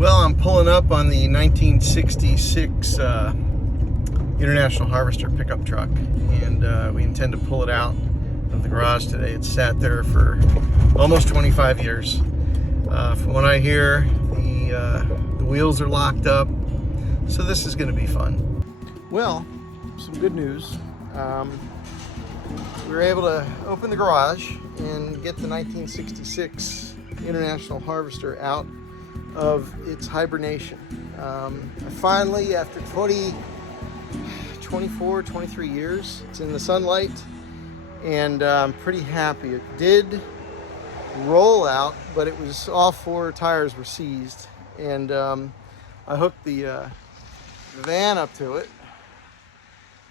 Well, I'm pulling up on the 1966 International Harvester pickup truck, and we intend to pull it out of the garage today. It's sat there for almost 25 years. From what I hear, the wheels are locked up, so this is going to be fun. Well, some good news. We were able to open the garage and get the 1966 International Harvester out of its hibernation. I finally, after 24, 23 years, it's in the sunlight, and I'm pretty happy. It did roll out, but it was all four tires were seized, and I hooked the van up to it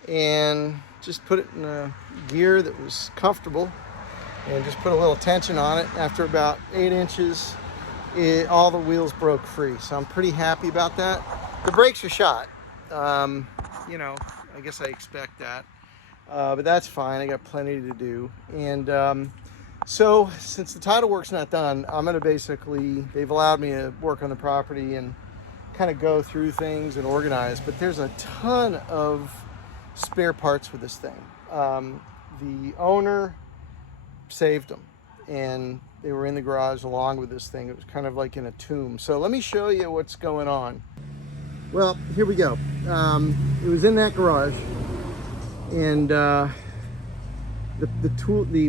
and just put it in a gear that was comfortable and just put a little tension on it. After about 8 inches, all the wheels broke free, so I'm pretty happy about that. The brakes are shot. You know, I guess I expect that, but that's fine. I got plenty to do. And so since the title work's not done, I'm gonna basically, they've allowed me to work on the property and kind of go through things and organize, but there's a ton of spare parts for this thing. The owner saved them, and they were in the garage along with this thing. It was kind of like in a tomb. So let me show you what's going on. Well, here we go. It was in that garage, and the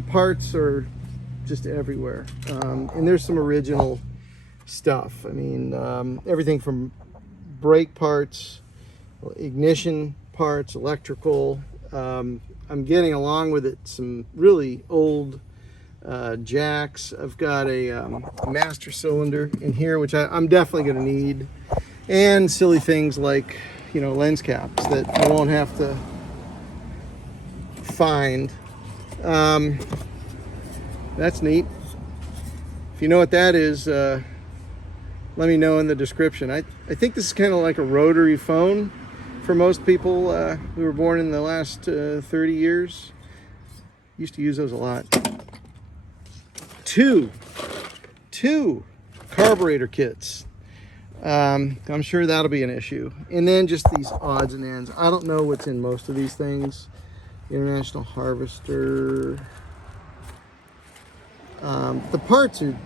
parts are just everywhere. And there's some original stuff. I mean, everything from brake parts, ignition parts, electrical. I'm getting along with it some really old jacks. I've got a master cylinder in here, which I'm definitely going to need, and silly things like, you know, lens caps that I won't have to find. That's neat. If you know what that is, let me know in the description. I think this is kind of like a rotary phone for most people who were born in the last 30 years. Used to use those a lot. Two carburetor kits. I'm sure that'll be an issue. And then just these odds and ends. I don't know what's in most of these things. International Harvester. The parts are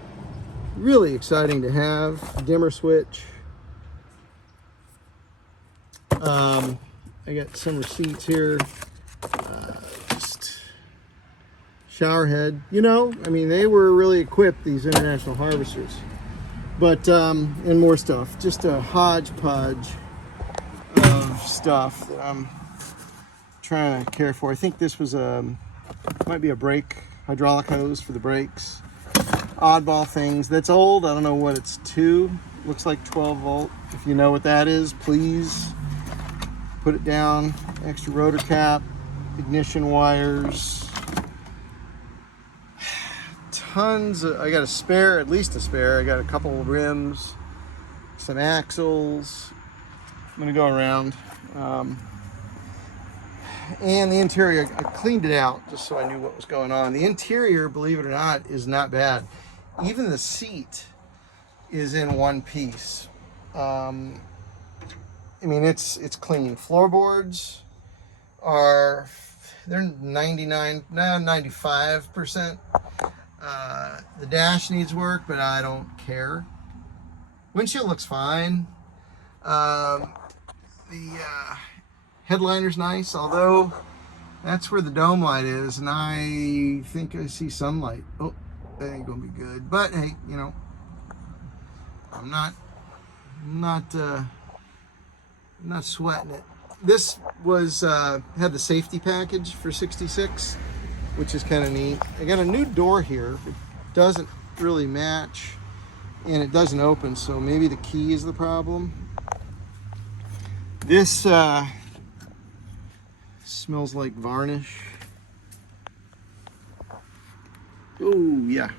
really exciting to have. Dimmer switch. I got some receipts here. Just shower head. You know, I mean, they were really equipped, these International Harvesters. But, and more stuff. Just a hodgepodge of stuff that I'm trying to care for. I think this was might be a brake, hydraulic hose for the brakes. Oddball things. That's old. I don't know what it's to. Looks like 12 volt. If you know what that is, please put it down. Extra rotor cap, ignition wires. Tons of, I got a spare, at least a spare. I got a couple of rims, some axles. I'm gonna go around. And the interior, I cleaned it out just so I knew what was going on. The interior, believe it or not, is not bad. Even the seat is in one piece. I mean, it's clean. Floorboards are, they're 95%. The dash needs work, but I don't care. Windshield looks fine. The headliner's nice, although that's where the dome light is, and I think I see sunlight. Oh, that ain't gonna be good. But hey, you know, I'm not sweating it. This was had the safety package for 66, which is kind of neat. I got a new door here. It doesn't really match, and it doesn't open, so maybe the key is the problem. This smells like varnish. Oh yeah.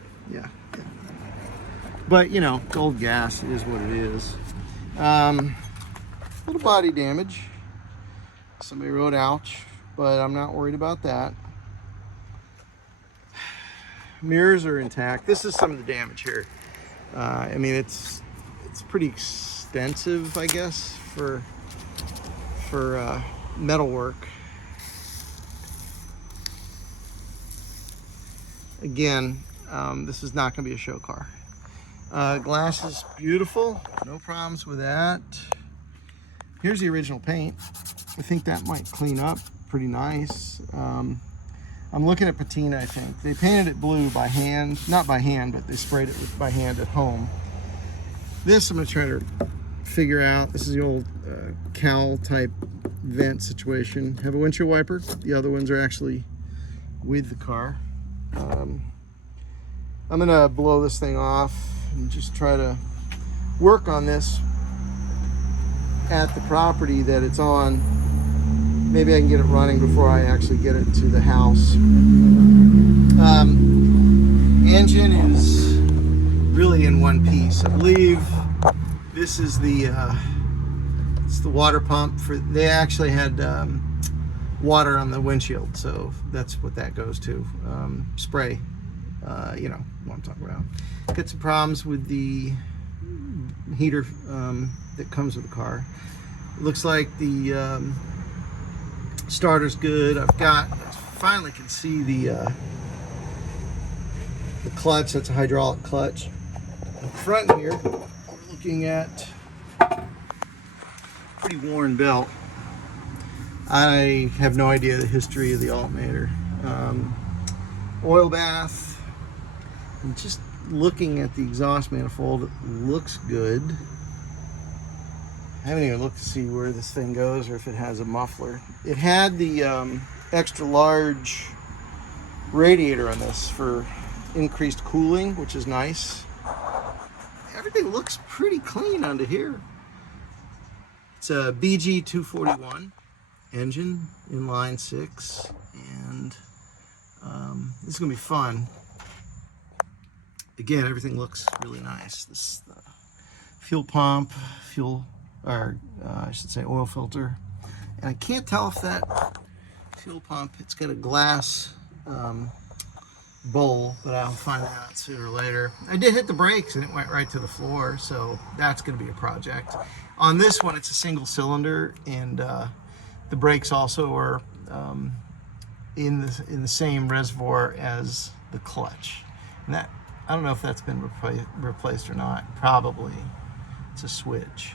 But you know, old gas is what it is. Little body damage. Somebody wrote ouch, but I'm not worried about that. Mirrors are intact. This is some of the damage here. I mean, it's It's pretty extensive, I guess, for metal work. Again, this is not going to be a show car. Glass is beautiful, no problems with that. Here's the original paint. I think that might clean up pretty nice. I'm looking at patina, I think. They painted it blue by hand, not by hand, but they sprayed it by hand at home. This I'm going to try to figure out. This is the old cowl type vent situation. Have a windshield wiper. The other ones are actually with the car. I'm going to blow this thing off and just try to work on this at the property that it's on. Maybe I can get it running before I actually get it to the house. Engine is really in one piece. I believe this is the it's the water pump for. They actually had water on the windshield, so that's what that goes to. Spray, you know what I'm talking about. Got some problems with the heater that comes with the car. It looks like the starter's good. I finally can see the clutch. That's a hydraulic clutch. In front here, we're looking at pretty worn belt. I have no idea the history of the alternator. Oil bath. And just looking at the exhaust manifold, it looks good. I haven't even looked to see where this thing goes or if it has a muffler. It had the extra large radiator on this for increased cooling, which is nice. Everything looks pretty clean under here. It's a BG 241 engine, inline 6, and this is gonna be fun. Again, everything looks really nice. This fuel pump, I should say oil filter. And I can't tell if that fuel pump, it's got a glass bowl, but I'll find out sooner or later. I did hit the brakes and it went right to the floor, so that's going to be a project. On this one, it's a single cylinder, and the brakes also are in the same reservoir as the clutch. And that, I don't know if that's been replaced or not. Probably. It's a switch.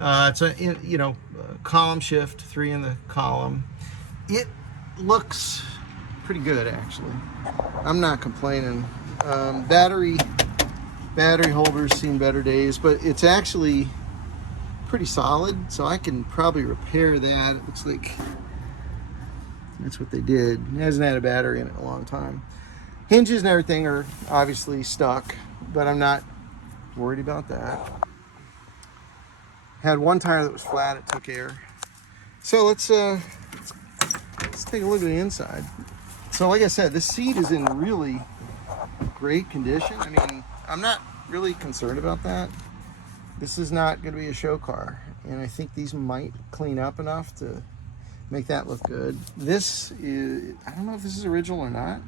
It's a column shift, 3 in the column. It looks pretty good, actually. I'm not complaining. Battery holders seen better days, but it's actually pretty solid, so I can probably repair that. It looks like that's what they did. It hasn't had a battery in it in a long time. Hinges and everything are obviously stuck, but I'm not worried about that. Had one tire that was flat, it took air. So let's take a look at the inside. So like I said, this seat is in really great condition. I mean, I'm not really concerned about that. This is not going to be a show car, and I think these might clean up enough to make that look good. This is, I don't know if this is original or not.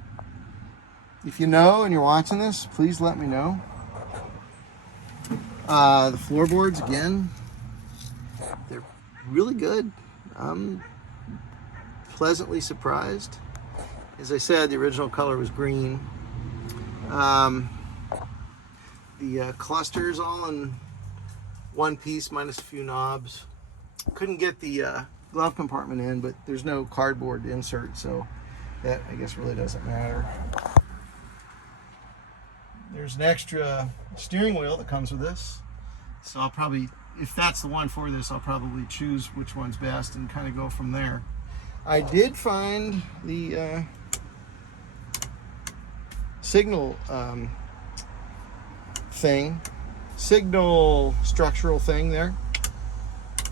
If you know and you're watching this, please let me know. The floorboards, again, they're really good. I'm pleasantly surprised. As I said, the original color was green. The clusters all in one piece minus a few knobs. Couldn't get the glove compartment in, but there's no cardboard insert, so that I guess really doesn't matter. There's an extra steering wheel that comes with this, so I'll probably, if that's the one for this, I'll probably choose which one's best and kind of go from there. I did find the signal structural thing there,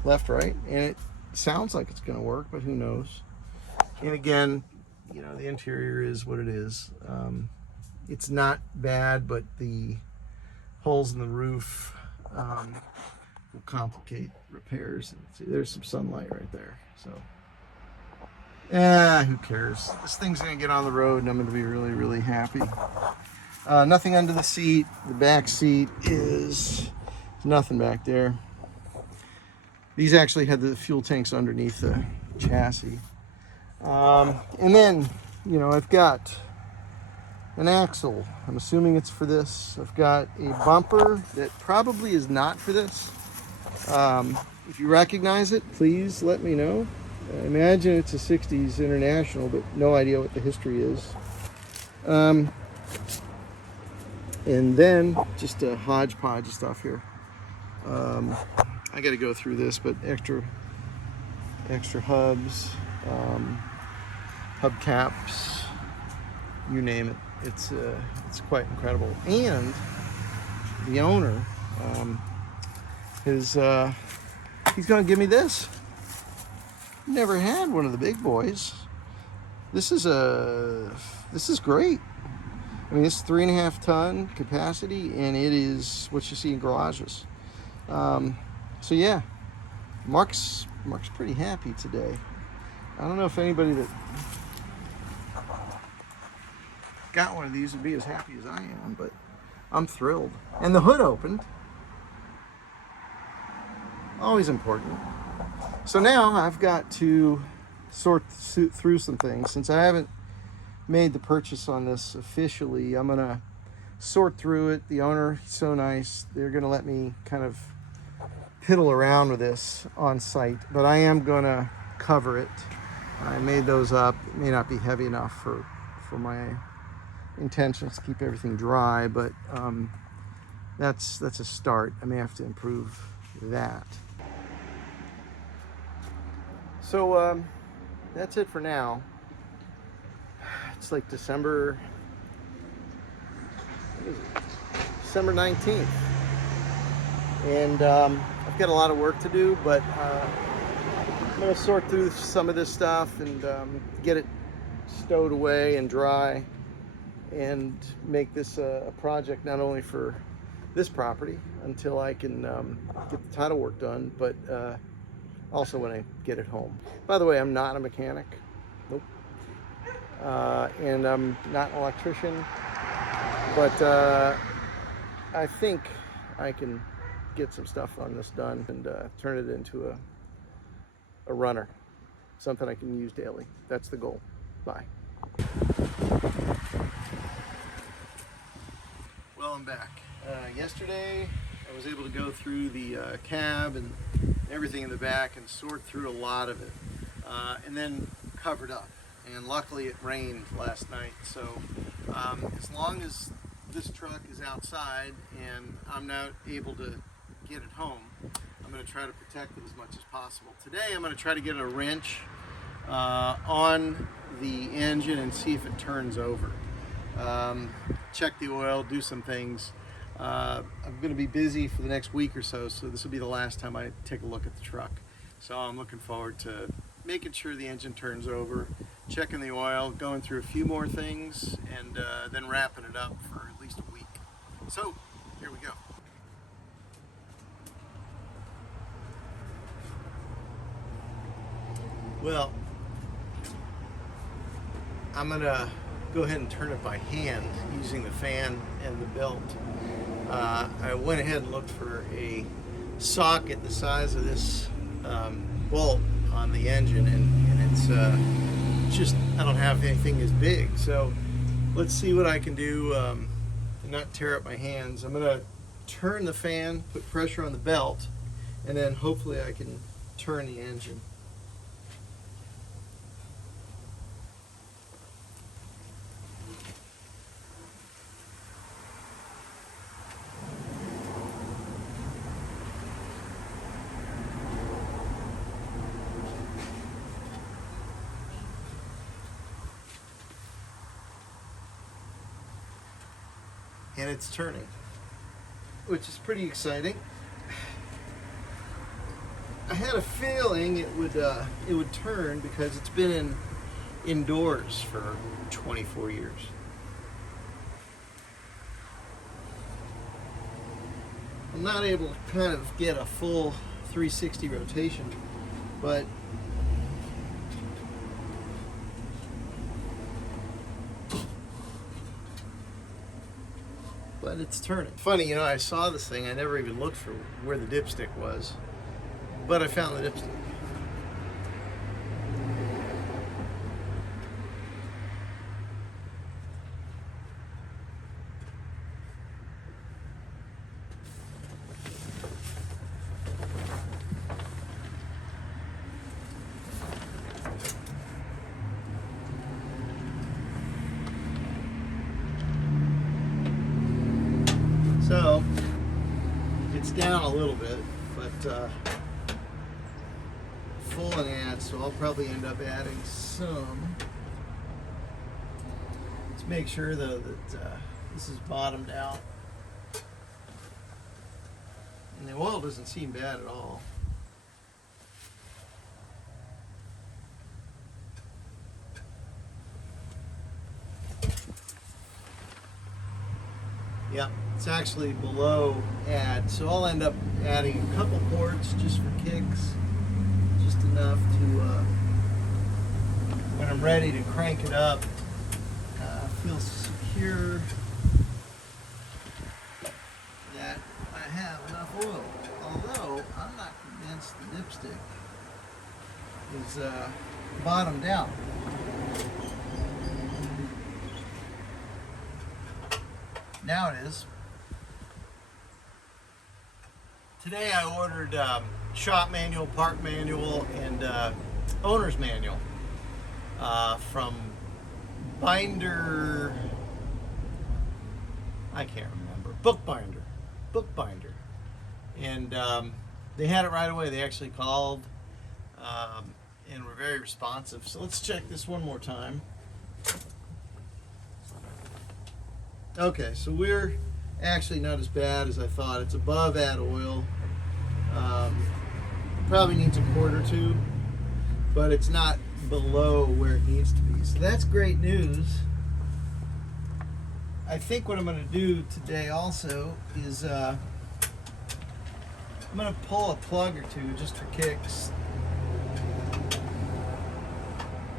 left, right, and it sounds like it's going to work, but who knows. And again, you know, the interior is what it is. It's not bad, but the holes in the roof will complicate repairs. See, there's some sunlight right there, so who cares? This thing's gonna get on the road and I'm gonna be really, really happy. Nothing under the seat. The back seat is Nothing back there. These actually had the fuel tanks underneath the chassis. And then, you know, I've got an axle. I'm assuming it's for this. I've got a bumper that probably is not for this. If you recognize it, please let me know. I imagine it's a 60s International, but no idea what the history is. And then just a hodgepodge of stuff here. I got to go through this, but extra hubs, hubcaps, you name it. It's quite incredible. And the owner he's going to give me this. Never had one of the big boys. This is great. I mean, it's 3.5 ton capacity, and it is what you see in garages. So yeah, Mark's pretty happy today. I don't know if anybody that got one of these would be as happy as I am, but I'm thrilled. And the hood opened. Always important. So now I've got to sort through some things. Since I haven't made the purchase on this officially, I'm gonna sort through it. The owner, he's so nice. They're gonna let me kind of piddle around with this on site, but I am gonna cover it. I made those up. It may not be heavy enough for my intentions to keep everything dry, but that's a start. I may have to improve that. So that's it for now. It's like December 19th, and I've got a lot of work to do, but I'm going to sort through some of this stuff and get it stowed away and dry, and make this a project not only for this property until I can get the title work done, but also when I get it home. By the way, I'm not a mechanic. Nope. And I'm not an electrician, but I think I can get some stuff on this done and turn it into a runner, something I can use daily. That's the goal. Bye. Well, I'm back. Yesterday I was able to go through the cab and everything in the back and sort through a lot of it, and then covered up. And luckily it rained last night, so as long as this truck is outside and I'm not able to get it home, I'm going to try to protect it as much as possible. Today I'm going to try to get a wrench on the engine and see if it turns over. Check the oil, do some things. I'm going to be busy for the next week or so, so this will be the last time I take a look at the truck. So I'm looking forward to making sure the engine turns over, checking the oil, going through a few more things, and then wrapping it up for at least a week. So here we go. Well, I'm gonna go ahead and turn it by hand using the fan and the belt. I went ahead and looked for a socket the size of this bolt on the engine, and it's just, I don't have anything as big. So let's see what I can do to not tear up my hands. I'm gonna turn the fan, put pressure on the belt, and then hopefully I can turn the engine. And it's turning, which is pretty exciting. I had a feeling it would turn because it's been indoors for 24 years. I'm not able to kind of get a full 360 rotation, but but it's turning. Funny, you know, I saw this thing. I never even looked for where the dipstick was, but I found the dipstick. So it's down a little bit, but full an ad, so I'll probably end up adding some. Let's make sure though that this is bottomed out, and the oil doesn't seem bad at all. Yep, it's actually below add, so I'll end up adding a couple quarts just for kicks, just enough to, when I'm ready to crank it up, feel secure that I have enough oil. Although I'm not convinced the dipstick is bottomed out. Now it is. Today I ordered shop manual, part manual, and owner's manual from Binder. I can't remember. Bookbinder. And they had it right away. They actually called and were very responsive. So let's check this one more time. Okay, so we're actually not as bad as I thought. It's above add oil. Probably needs a quart or two, but it's not below where it needs to be. So that's great news. I think what I'm going to do today also is I'm going to pull a plug or two just for kicks.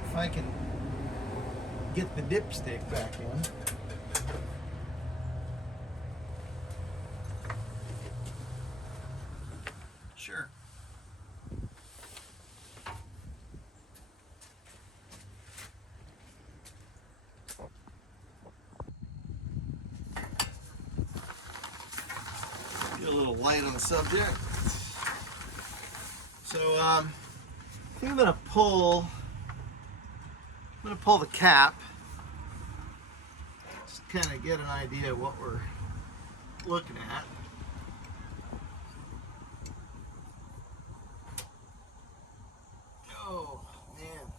If I can get the dipstick back in. Sure. Get a little light on the subject. So I think I'm gonna pull the cap, just kind of get an idea of what we're looking at. Oh, man.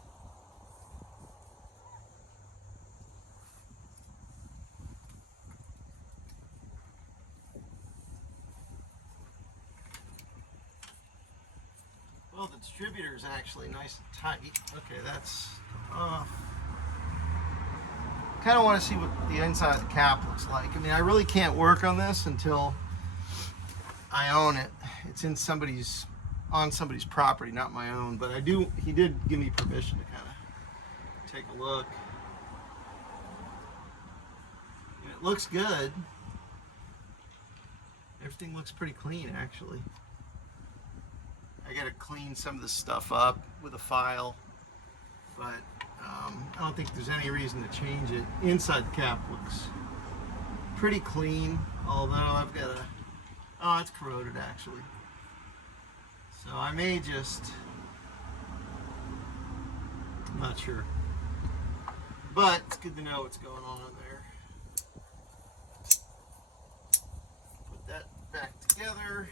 Well, the distributor is actually nice and tight. Okay, that's off. Kind of want to see what the inside of the cap looks like. I mean, I really can't work on this until I own it. It's in on somebody's property, not my own, but he did give me permission to kind of take a look. And it looks good. Everything looks pretty clean, actually. I gotta clean some of this stuff up with a file, but I don't think there's any reason to change it. Inside the cap looks pretty clean, although I've got oh, it's corroded actually. So I may just, I'm not sure, but it's good to know what's going on in there. Put that back together,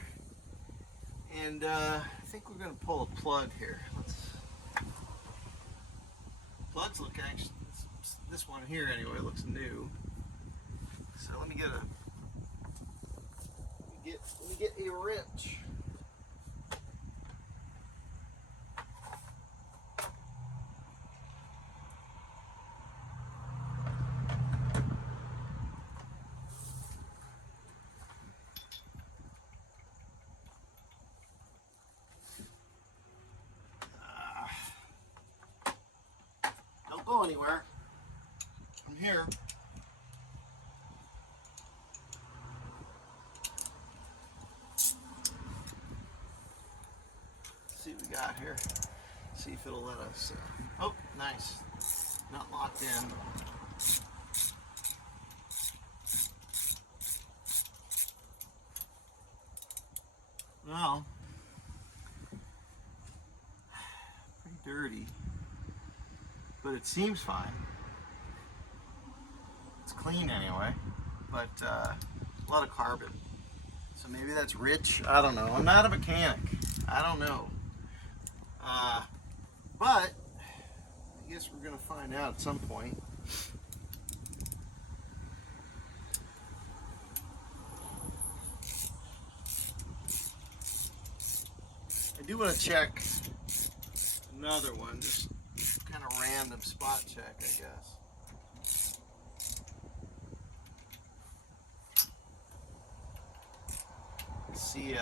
and I think we're going to pull a plug here. Plugs look actually, this one here anyway looks new. So let me get a wrench. Don't go anywhere. I'm here. see what we got here. See if it'll let us. Oh, nice. Not locked in. Well, pretty dirty, but it seems fine. It's clean anyway, but a lot of carbon. So maybe that's rich. I don't know. I'm not a mechanic. I don't know. But I guess we're going to find out at some point. I do want to check another one, just kind of random spot check, I guess. See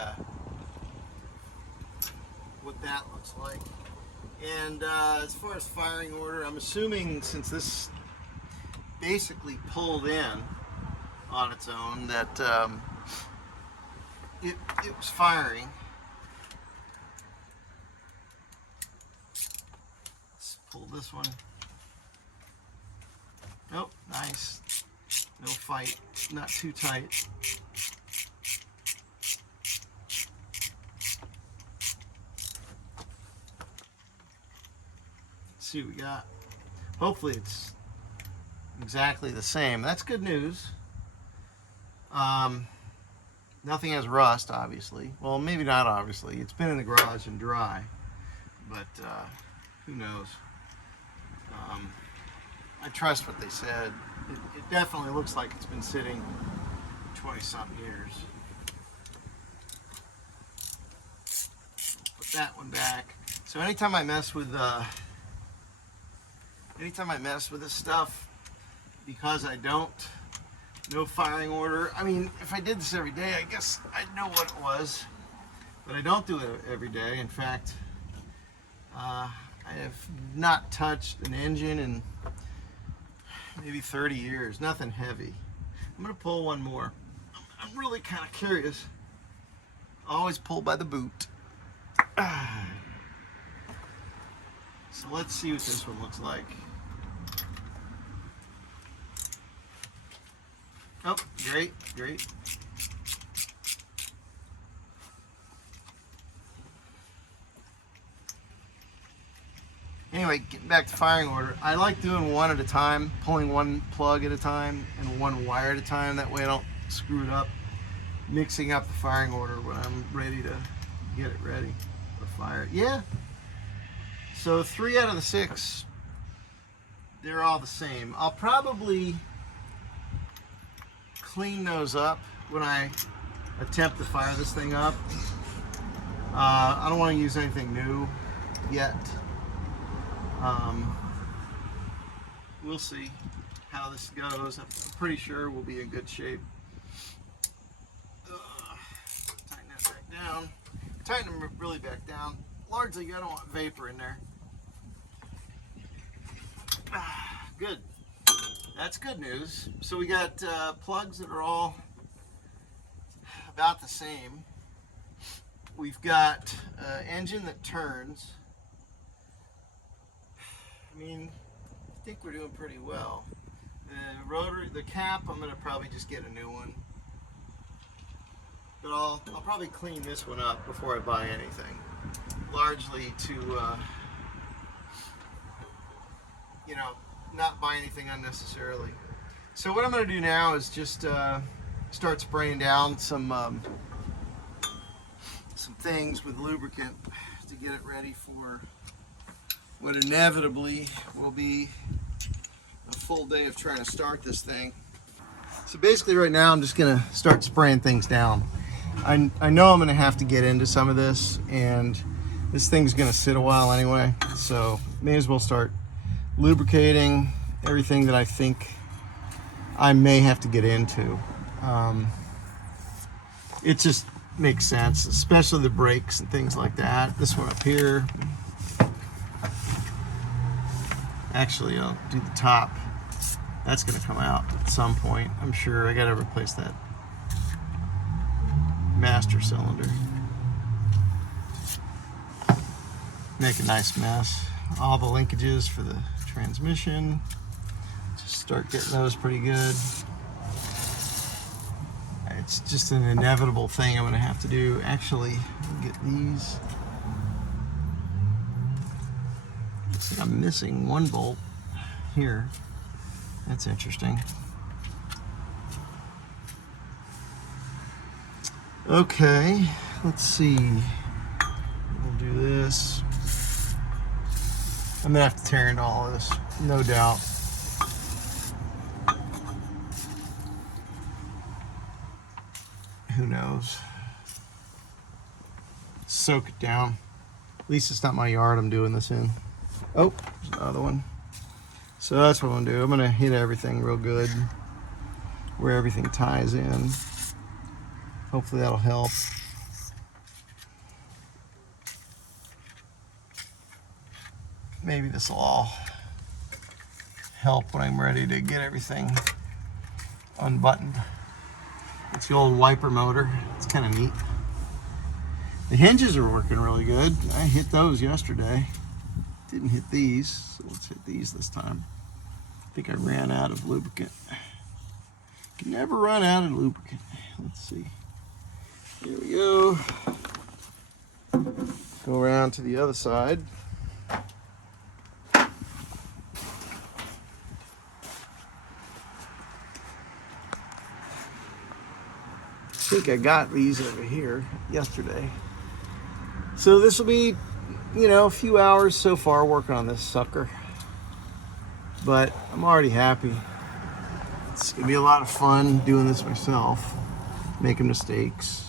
what that looks like. And as far as firing order, I'm assuming since this basically pulled in on its own that it was firing. Let's pull this one. Oh, nice. No fight, not too tight. See what we got. Hopefully it's exactly the same. That's good news. Nothing has rust, obviously. Well, maybe not obviously. It's been in the garage and dry, but who knows? I trust what they said. It definitely looks like it's been sitting 20-something years. Put that one back. So anytime I mess with this stuff, because I don't know firing order. I mean, if I did this every day, I guess I'd know what it was, but I don't do it every day. In fact, I have not touched an engine in maybe 30 years, nothing heavy. I'm gonna pull one more. I'm really kind of curious. Always pull by the boot. So let's see what this one looks like. Oh, great, great. Anyway, getting back to firing order, I like doing one at a time, pulling one plug at a time and one wire at a time. That way I don't screw it up, mixing up the firing order when I'm ready to get it ready to fire. Yeah. So 3 out of the 6, they're all the same. I'll probably clean those up when I attempt to fire this thing up. I don't want to use anything new yet. We'll see how this goes. I'm pretty sure we'll be in good shape. Tighten that back down. Tighten them really back down. Largely, I don't want vapor in there. Good. That's good news. So we got plugs that are all about the same. We've got an engine that turns. I mean, I think we're doing pretty well. The rotor, the cap, I'm gonna probably just get a new one. But I'll probably clean this one up before I buy anything. Largely to, you know, not buy anything unnecessarily. So what I'm going to do now is just start spraying down some things with lubricant to get it ready for what inevitably will be a full day of trying to start this thing. So basically right now I'm just going to start spraying things down. I know I'm going to have to get into some of this, and this thing's going to sit a while anyway, so may as well start lubricating everything that I think I may have to get into. It just makes sense, especially the brakes and things like that. This one up here. Actually, I'll do the top. That's going to come out at some point, I'm sure. I got to replace that master cylinder. Make a nice mess. All the linkages for the transmission, just start getting those pretty good. It's just an inevitable thing I'm going to have to do. Actually, get these. Looks like I'm missing one bolt here. That's interesting. Okay, let's see. We'll do this. I'm gonna have to tear into all of this, no doubt. Who knows? Soak it down. At least it's not my yard I'm doing this in. Oh, there's another one. So that's what I'm gonna do. I'm gonna hit everything real good where everything ties in. Hopefully that'll help. Maybe this will all help when I'm ready to get everything unbuttoned. It's the old wiper motor. It's kind of neat. The hinges are working really good. I hit those yesterday. Didn't hit these, so let's hit these this time. I think I ran out of lubricant. Can never run out of lubricant. Let's see. Here we go. Go around to the other side. I think I got these over here yesterday. So this will be, you know, a few hours so far working on this sucker. But I'm already happy. It's gonna be a lot of fun doing this myself, making mistakes,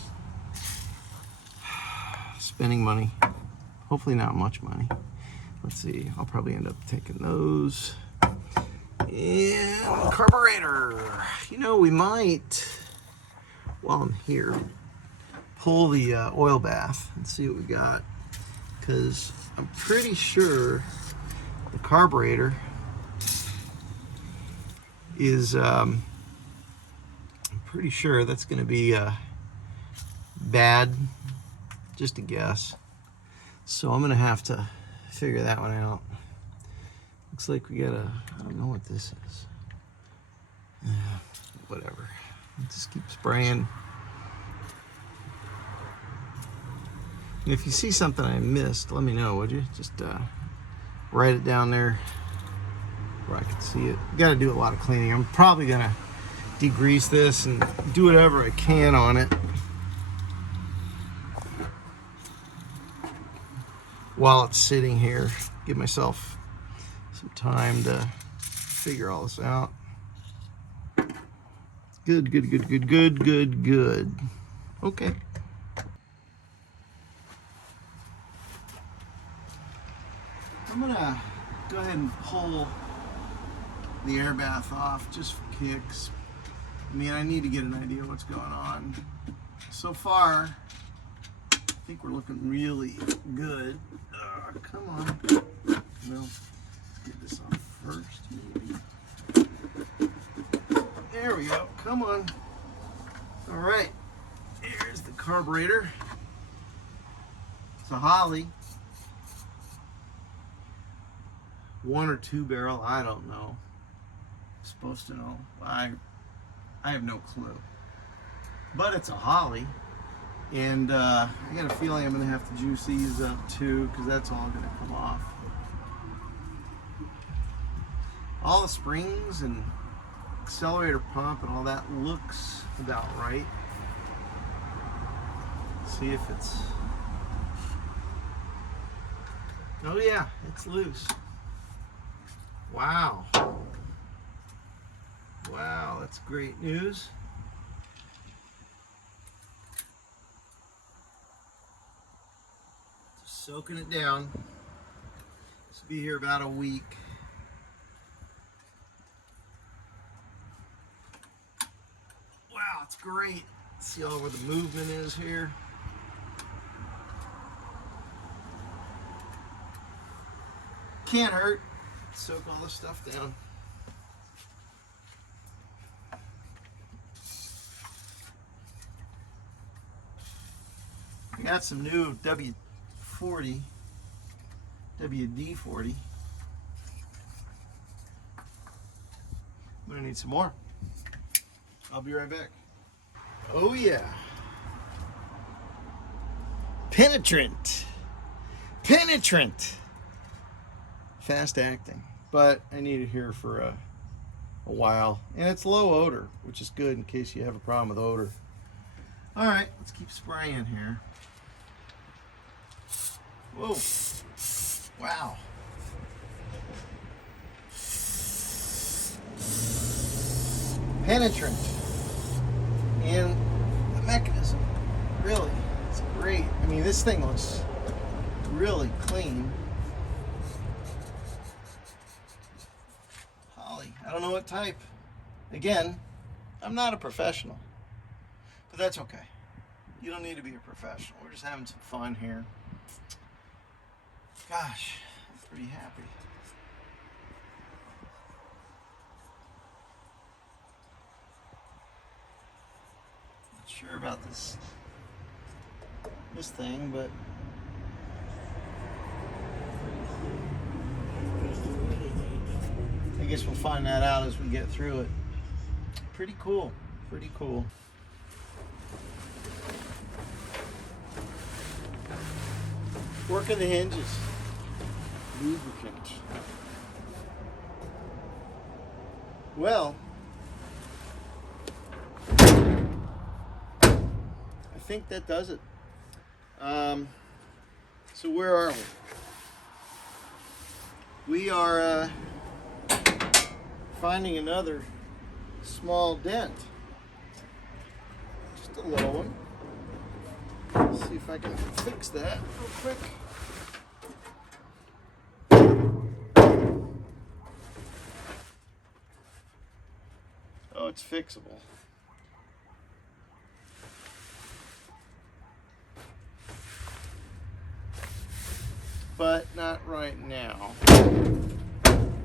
spending money. Hopefully not much money. Let's see, I'll probably end up taking those. And carburetor. You know, we might, while I'm here, pull the oil bath and see what we got, because I'm pretty sure the carburetor is I'm pretty sure that's going to be bad, just a guess. So I'm going to have to figure that one out. Looks like we got a, I don't know what this is. Whatever. Just keep spraying. And if you see something I missed, let me know, would you? Just write it down there where I can see it. Got to do a lot of cleaning. I'm probably gonna degrease this and do whatever I can on it while it's sitting here. Give myself some time to figure all this out. Good, good, good, good, good, good, good. Okay. I'm gonna go ahead and pull the air bath off just for kicks. I mean, I need to get an idea of what's going on. So far, I think we're looking really good. Come on. Well, let's get this off first, maybe. There we go. Come on. All right. Here's the carburetor. It's a Holly. 1 or 2 barrel, I don't know. I'm supposed to know. I have no clue. But it's a Holly. And I got a feeling I'm going to have to juice these up too, because that's all going to come off. All the springs and accelerator pump and all that looks about right. See if it's... Oh yeah, it's loose. Wow. Wow, that's great news. Just soaking it down. This will be here about a week. Wow, it's great. See all where the movement is here. Can't hurt. Soak all this stuff down. I got some new W40 WD-40. I'm gonna need some more. I'll be right back. Oh yeah. Penetrant. Penetrant. Fast acting. But I need it here for a while. And it's low odor, which is good in case you have a problem with odor. All right, let's keep spraying here. Whoa. Wow. Penetrant. And the mechanism, really, it's great. I mean, this thing looks really clean. Poly, I don't know what type. Again, I'm not a professional, but that's okay. You don't need to be a professional. We're just having some fun here. Gosh, I'm pretty happy. Not sure about this thing, but I guess we'll find that out as we get through it. Pretty cool, pretty cool. Working the hinges. Lubricant. Well, I think that does it. So where are we? We are finding another small dent. Just a little one. Let's see if I can fix that real quick. Oh, it's fixable. But not right now.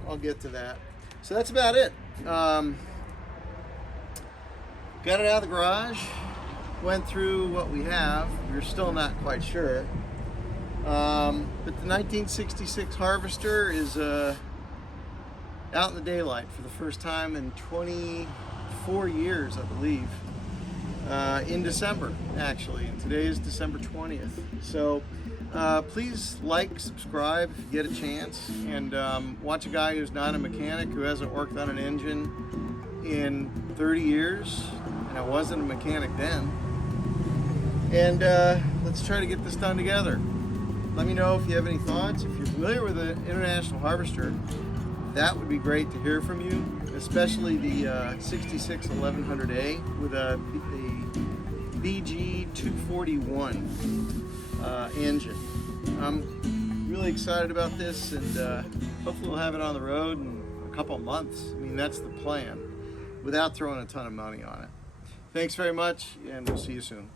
I'll get to that. So that's about it. Got it out of the garage. Went through what we have. We're still not quite sure. But the 1966 Harvester is out in the daylight for the first time in 24 years, I believe. In December, actually. And today is December 20th. So please like, subscribe if you get a chance, and watch a guy who's not a mechanic, who hasn't worked on an engine in 30 years, and I wasn't a mechanic then. And let's try to get this done together. Let me know if you have any thoughts. If you're familiar with the International Harvester, that would be great to hear from you, especially the 66 1100A with a BG 241 engine. I'm really excited about this, and hopefully we'll have it on the road in a couple of months. I mean, that's the plan, without throwing a ton of money on it. Thanks very much, and we'll see you soon.